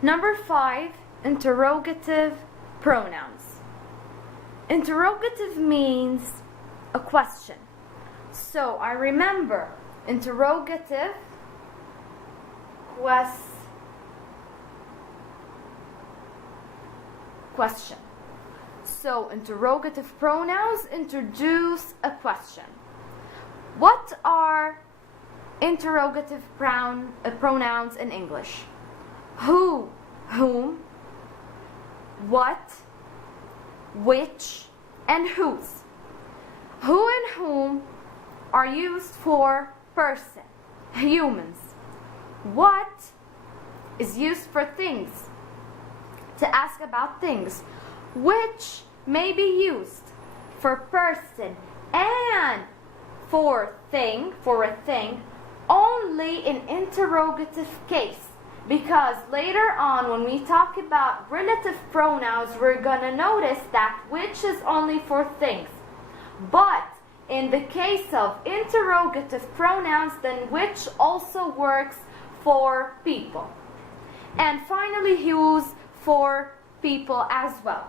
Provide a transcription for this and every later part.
Number 5, interrogative pronouns. Interrogative means a question. So I remember interrogative, question. So interrogative pronouns introduce a question. What are interrogative pronouns in English? Who, whom, what, which, and whose. Who and whom are used for person, humans. What is used for things, to ask about things. Which may be used for person and for a thing, only in interrogative case. Because later on, when we talk about relative pronouns, we're gonna notice that which is only for things. But in the case of interrogative pronouns, then which also works for people. And finally, whose for people as well.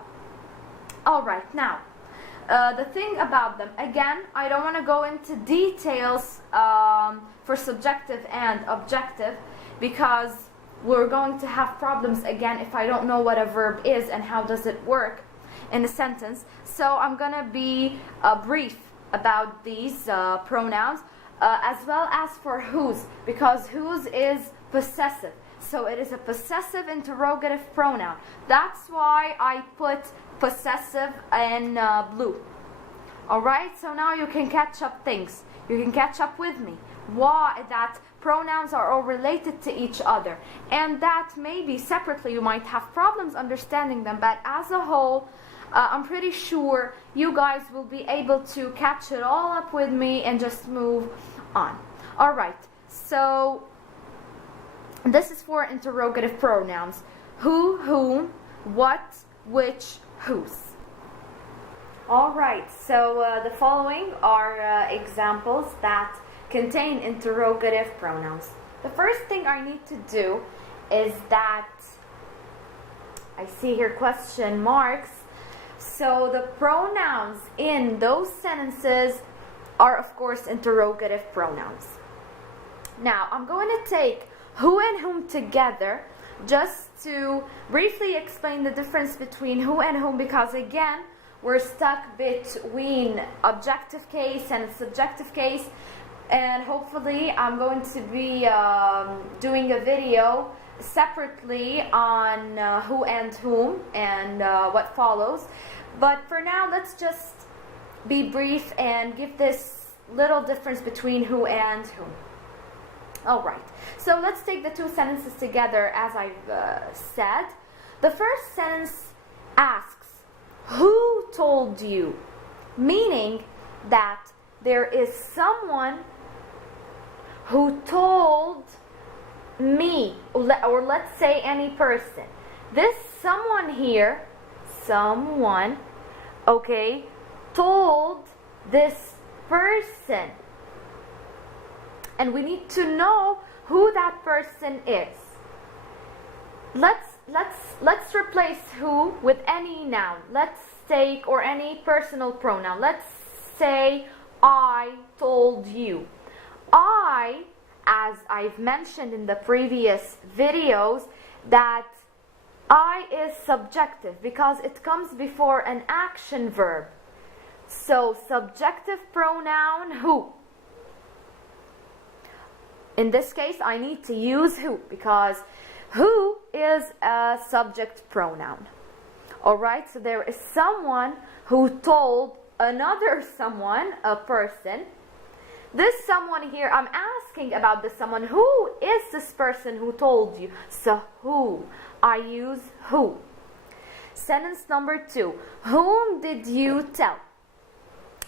Alright, now, the thing about them, again, I don't want to go into details for subjective and objective, because we're going to have problems again if I don't know what a verb is and how does it work in a sentence. So I'm going to be brief about these pronouns, as well as for whose, because whose is possessive. So it is a possessive interrogative pronoun. That's why I put possessive in blue. Alright, so now you can catch up things. You can catch up with me. Why that pronouns are all related to each other. And that maybe separately you might have problems understanding them, but as a whole, I'm pretty sure you guys will be able to catch it all up with me and just move on. Alright, so this is for interrogative pronouns. Who, whom, what, which, whose. Alright, so the following are examples that contain interrogative pronouns. The first thing I need to do is that I see here question marks. So the pronouns in those sentences are, of course, interrogative pronouns. Now, I'm going to take who and whom together just to briefly explain the difference between who and whom, because again, we're stuck between objective case and subjective case, and hopefully I'm going to be doing a video separately on who and whom and what follows. But for now, let's just be brief and give this little difference between who and whom. Alright, so let's take the two sentences together as I've said. The first sentence asks, who told you? Meaning that there is someone who told me, or let's say any person. This someone here, someone, okay, told this person. And we need to know who that person is. Let's replace who with any noun. Let's take, or any personal pronoun. Let's say I told you. I, as I've mentioned in the previous videos, that I is subjective because it comes before an action verb. So subjective pronoun who. In this case, I need to use who because who is a subject pronoun. Alright, so there is someone who told another someone, a person. This someone here, I'm asking about this someone. Who is this person who told you? So who? I use who. Sentence number 2. Whom did you tell?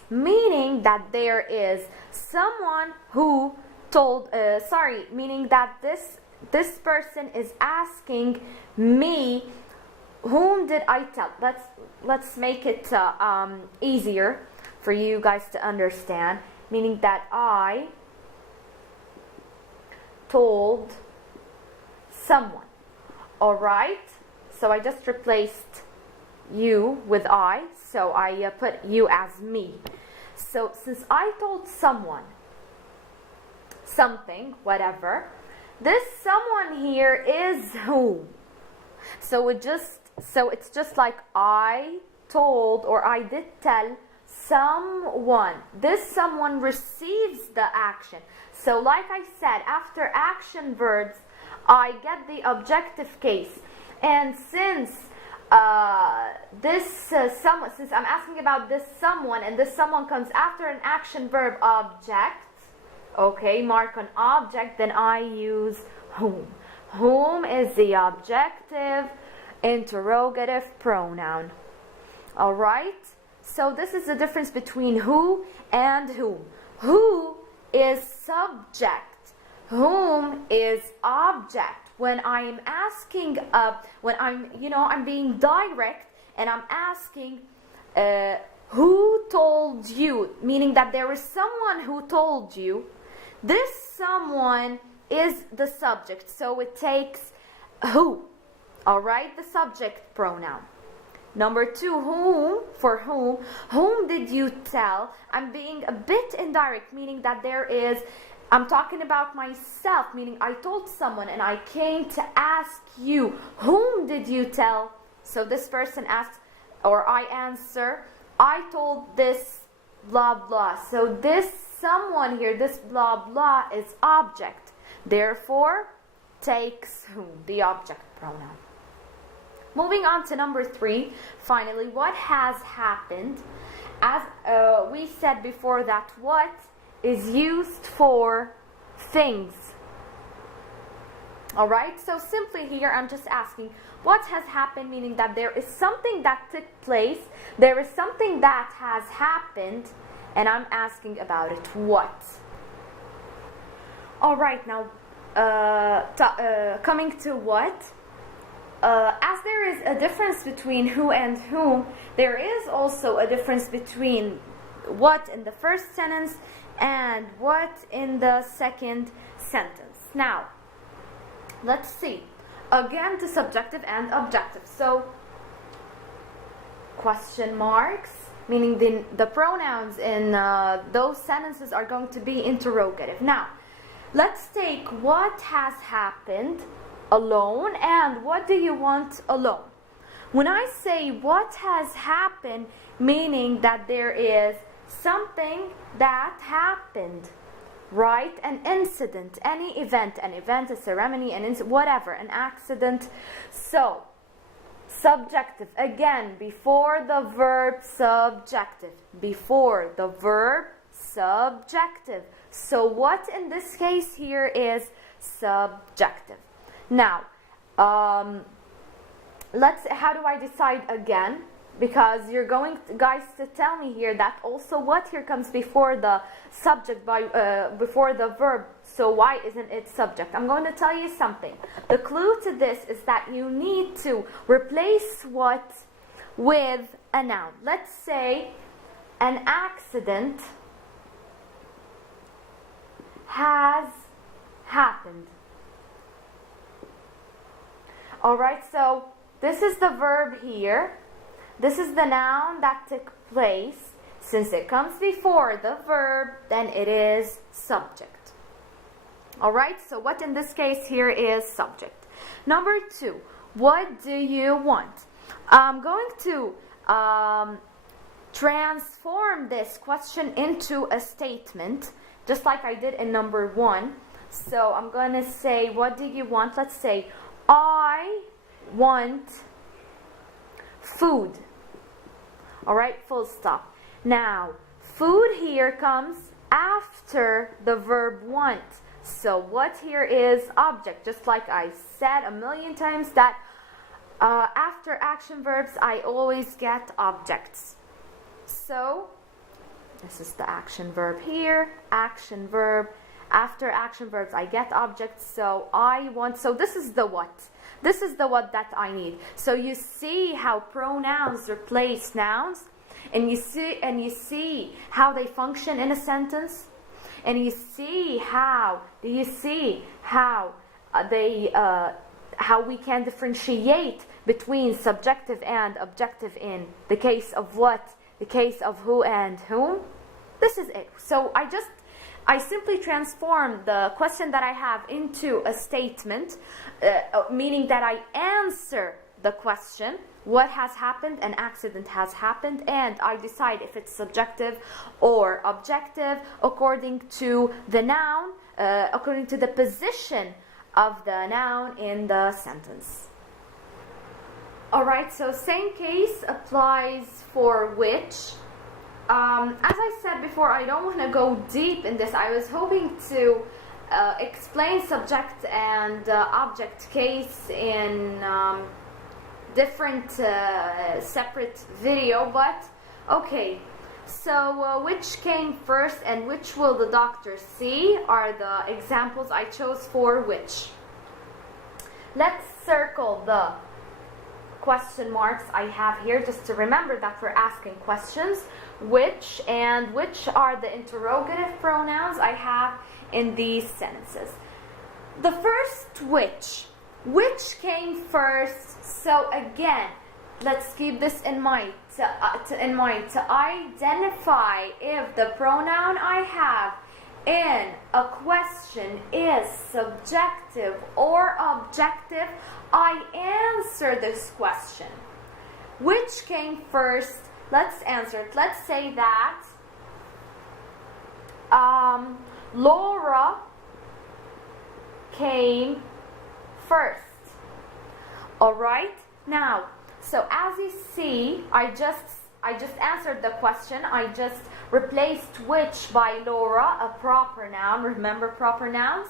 Meaning that there is someone who told, meaning that this person is asking me, whom did I tell? Let's make it easier for you guys to understand. Meaning that I told someone. All right. So I just replaced you with I. So I put you as me. So since I told someone something, whatever, this someone here is whom. So it's just like I told or I did tell someone. This someone receives the action. So like I said, after action verbs, I get the objective case. And since since I'm asking about this someone, and this someone comes after an action verb object, okay, mark on object, then I use whom. Whom is the objective interrogative pronoun. All right? So this is the difference between who and whom. Who is subject. Whom is object. When I'm asking, when I'm being direct and I'm asking, who told you? Meaning that there is someone who told you. This someone is the subject, so it takes who. All right, the subject pronoun. Number 2, whom, for whom. Whom did you tell? I'm being a bit indirect, meaning that I'm talking about myself, meaning I told someone and I came to ask you, whom did you tell? So this person asks, or I answer, I told this blah blah. So this someone here, this blah blah, is object. Therefore, takes whom, the object pronoun. Moving on to number 3, finally, what has happened? As we said before, that what is used for things. All right, so simply here I'm just asking what has happened, meaning that there is something that took place, there is something that has happened, and I'm asking about it. What? All right, now coming to what? As there is a difference between who and whom, there is also a difference between what in the first sentence and what in the second sentence. Now, let's see. Again, to subjective and objective. So, question marks, meaning the pronouns in those sentences are going to be interrogative. Now, let's take what has happened alone and what do you want alone. When I say what has happened, meaning that there is something that happened, right? An incident, any event, an event, a ceremony, whatever, an accident. So, subjective, again, before the verb subjective. Before the verb subjective. So what in this case here is subjective. Now, how do I decide again? Because you're going guys to tell me here that also what here comes before the subject before the verb. So why isn't it subject? I'm going to tell you something. The clue to this is that you need to replace what with a noun. Let's say an accident has happened. All right, so this is the verb here. This is the noun that took place. Since it comes before the verb, then it is subject. All right, so what in this case here is subject. Number 2, what do you want? I'm going to transform this question into a statement, just like I did in number 1. So I'm going to say, what do you want? Let's say, I want food. All right, full stop. Now, food here comes after the verb want. So what here is object? Just like I said a million times that after action verbs, I always get objects. So this is the action verb here, action verb. After action verbs, I get objects. So I want, so this is the what. This is the what that I need. So you see how pronouns replace nouns, and you see how they function in a sentence, and you see how how we can differentiate between subjective and objective in the case of what, the case of who and whom. This is it. So I simply transform the question that I have into a statement, meaning that I answer the question, what has happened, an accident has happened, and I decide if it's subjective or objective according to the noun, according to the position of the noun in the sentence. Alright, so same case applies for which. As I said before, I don't want to go deep in this. I was hoping to explain subject and object case in different separate video, but okay. So which came first and which will the doctor see are the examples I chose for which. Let's circle the question marks I have here just to remember that we're asking questions. Which and which are the interrogative pronouns I have in these sentences. The first which came first. So again, let's keep this in mind to identify if the pronoun I have in a question is subjective or objective. I answer this question. Which came first? Let's answer it. Let's say that Laura came first. Alright? Now, so as you see, I just answered the question. I just replaced which by Laura, a proper noun. Remember proper nouns?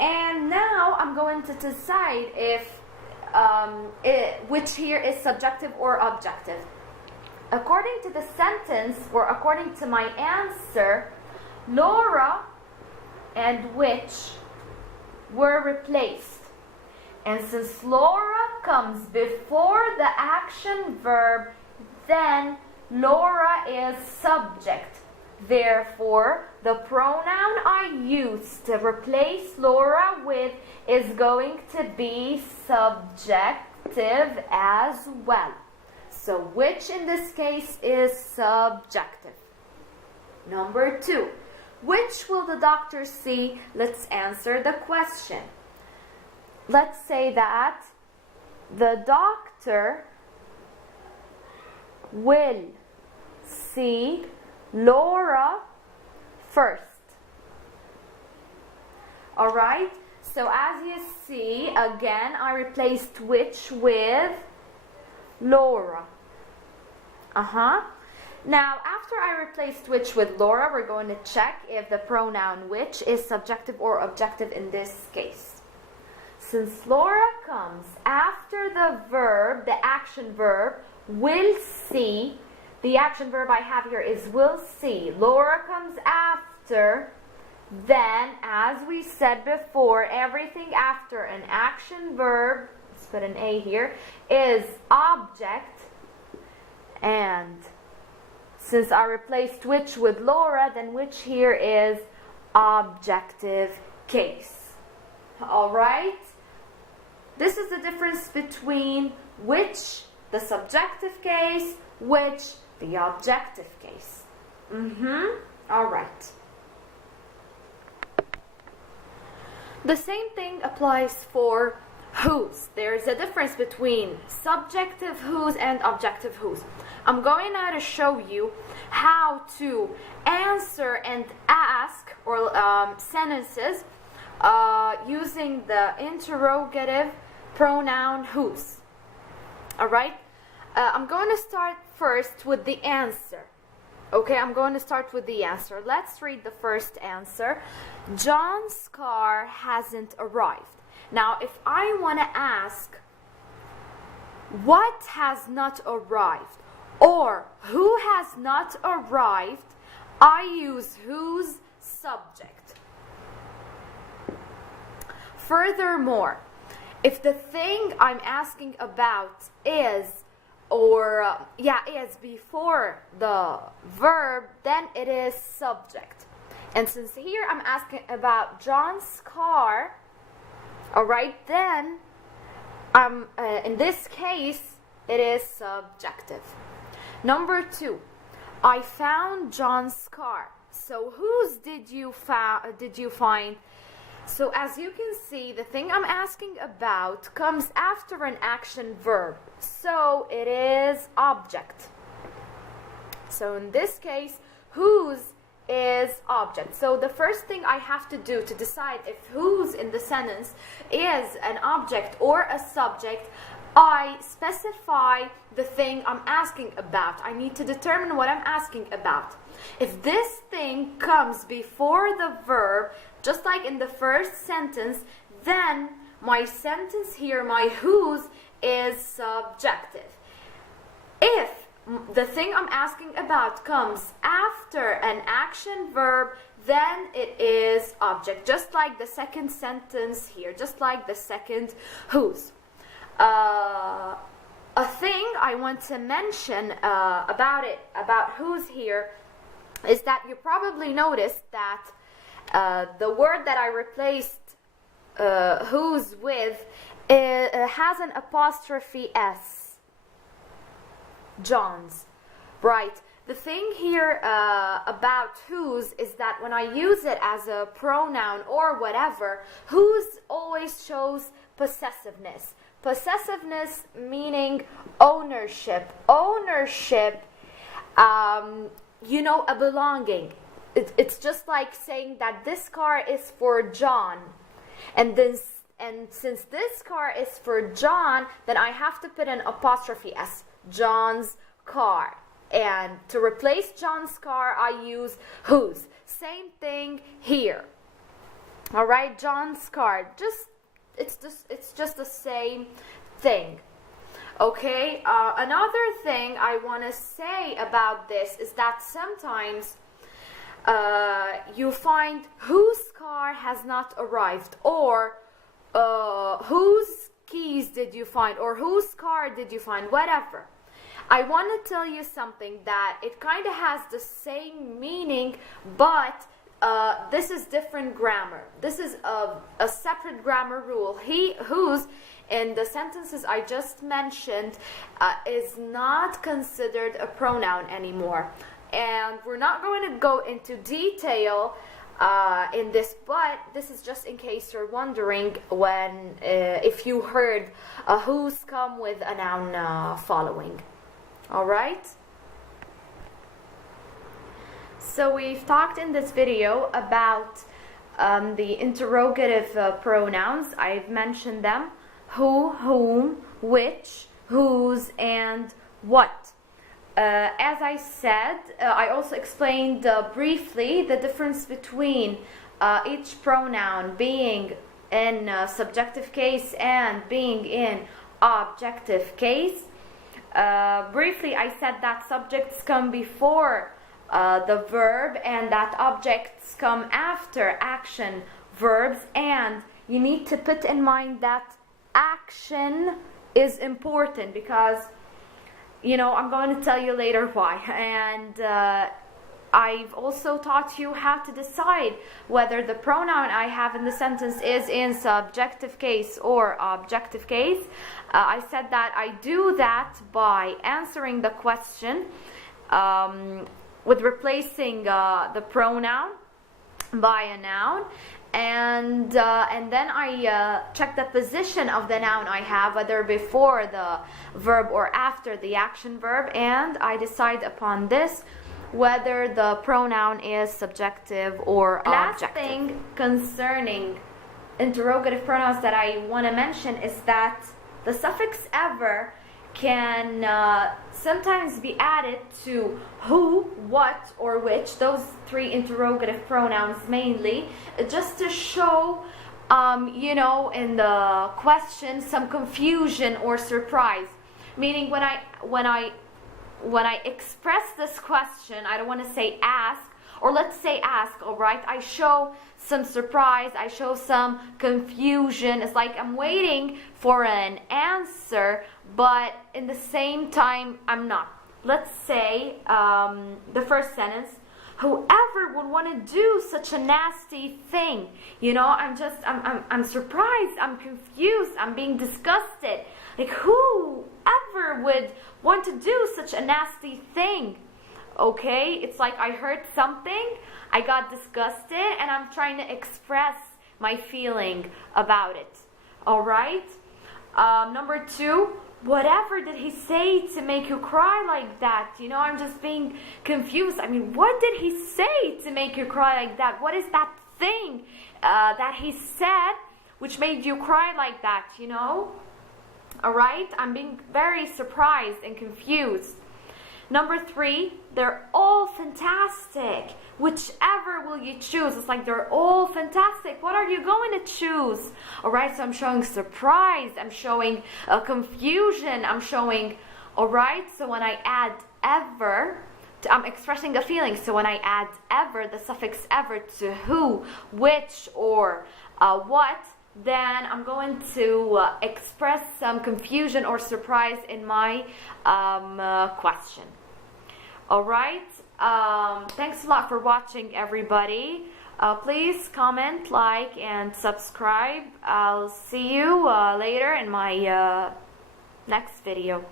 And now I'm going to decide if which here is subjective or objective. According to the sentence, or according to my answer, Laura and which were replaced. And since Laura comes before the action verb, then Laura is subject. Therefore, the pronoun I use to replace Laura with is going to be subjective as well. So which in this case is subjective. Number 2. Which will the doctor see? Let's answer the question. Let's say that the doctor will see Laura first. Alright? So as you see, again, I replaced which with Laura. Now, after I replaced which with Laura, we're going to check if the pronoun which is subjective or objective in this case. Since Laura comes after the verb, the action verb, will see, the action verb I have here is will see. Laura comes after, then, as we said before, everything after an action verb, let's put an A here, is object. And since I replaced which with Laura, then which here is objective case. Alright? This is the difference between which, the subjective case, which, the objective case. Alright. The same thing applies for whose. There is a difference between subjective whose and objective whose. I'm going now to show you how to answer and ask or sentences using the interrogative pronoun whose. Alright? I'm going to start first with the answer. Okay, I'm going to start with the answer. Let's read the first answer. John's car hasn't arrived. Now, if I want to ask what has not arrived or who has not arrived, I use whose subject. Furthermore, if the thing I'm asking about is is before the verb, then it is subject. And since here I'm asking about John's car, alright, then In this case, it is subjective. Number 2, I found John's car. So whose did you find? So as you can see, the thing I'm asking about comes after an action verb. So it is object. So in this case, whose is object. So the first thing I have to do to decide if whose in the sentence is an object or a subject, I specify the thing I'm asking about. I need to determine what I'm asking about. If this thing comes before the verb, just like in the first sentence, then my sentence here, my whose, is subjective. If the thing I'm asking about comes after an action verb, then it is object, just like the second sentence here, just like the second whose. A thing I want to mention about whose here is that you probably noticed that the word that I replaced whose with has an apostrophe S. John's, right? The thing here about whose is that when I use it as a pronoun or whatever, whose always shows possessiveness. Possessiveness meaning ownership. Ownership, a belonging. It's just like saying that this car is for John. And since this car is for John, then I have to put an apostrophe S. John's car. And to replace John's car, I use whose. Same thing here. All right, John's car. It's just the same thing. Okay. Another thing I want to say about this is that sometimes you find whose car has not arrived, or whose keys did you find, or whose car did you find, whatever. I want to tell you something that it kind of has the same meaning, but this is different grammar. This is a separate grammar rule. Whose in the sentences I just mentioned is not considered a pronoun anymore. And we're not going to go into detail in this, but this is just in case you're wondering when if you heard whose come with a noun following. All right? So we've talked in this video about the interrogative pronouns. I've mentioned them: who, whom, which, whose, and what. As I said, I also explained briefly the difference between each pronoun being in subjective case and being in objective case. Briefly, I said that subjects come before the verb and that objects come after action verbs, and you need to put in mind that action is important because I'm going to tell you later why. And I've also taught you how to decide whether the pronoun I have in the sentence is in subjective case or objective case. I said that I do that by answering the question with replacing the pronoun by a noun. And then I check the position of the noun I have, whether before the verb or after the action verb, and I decide upon this whether the pronoun is subjective or objective. Last thing concerning interrogative pronouns that I want to mention is that the suffix ever can sometimes be added to who, what, or which, those three interrogative pronouns mainly, just to show, in the question some confusion or surprise. Meaning when I express this question, I don't want to say ask, or let's say ask, all right? I show some surprise, I show some confusion. It's like I'm waiting for an answer, but in the same time, I'm not. Let's say the first sentence, whoever would want to do such a nasty thing? You know, I'm surprised, I'm confused, I'm being disgusted. Like, whoever would want to do such a nasty thing? Okay, it's like I heard something, I got disgusted, and I'm trying to express my feeling about it. All right. Number 2, whatever did he say to make you cry like that? You know, I'm just being confused. I mean, what did he say to make you cry like that? What is that thing that he said which made you cry like that, you know? All right, I'm being very surprised and confused. Number 3, they're all fantastic. Whichever will you choose? It's like they're all fantastic. What are you going to choose? All right, so I'm showing surprise. I'm showing confusion. I'm showing, all right, so when I add ever, I'm expressing a feeling. So when I add ever, the suffix ever to who, which, or what, then I'm going to express some confusion or surprise in my question. All right. Thanks a lot for watching, everybody. Please comment, like, and subscribe. I'll see you later in my next video.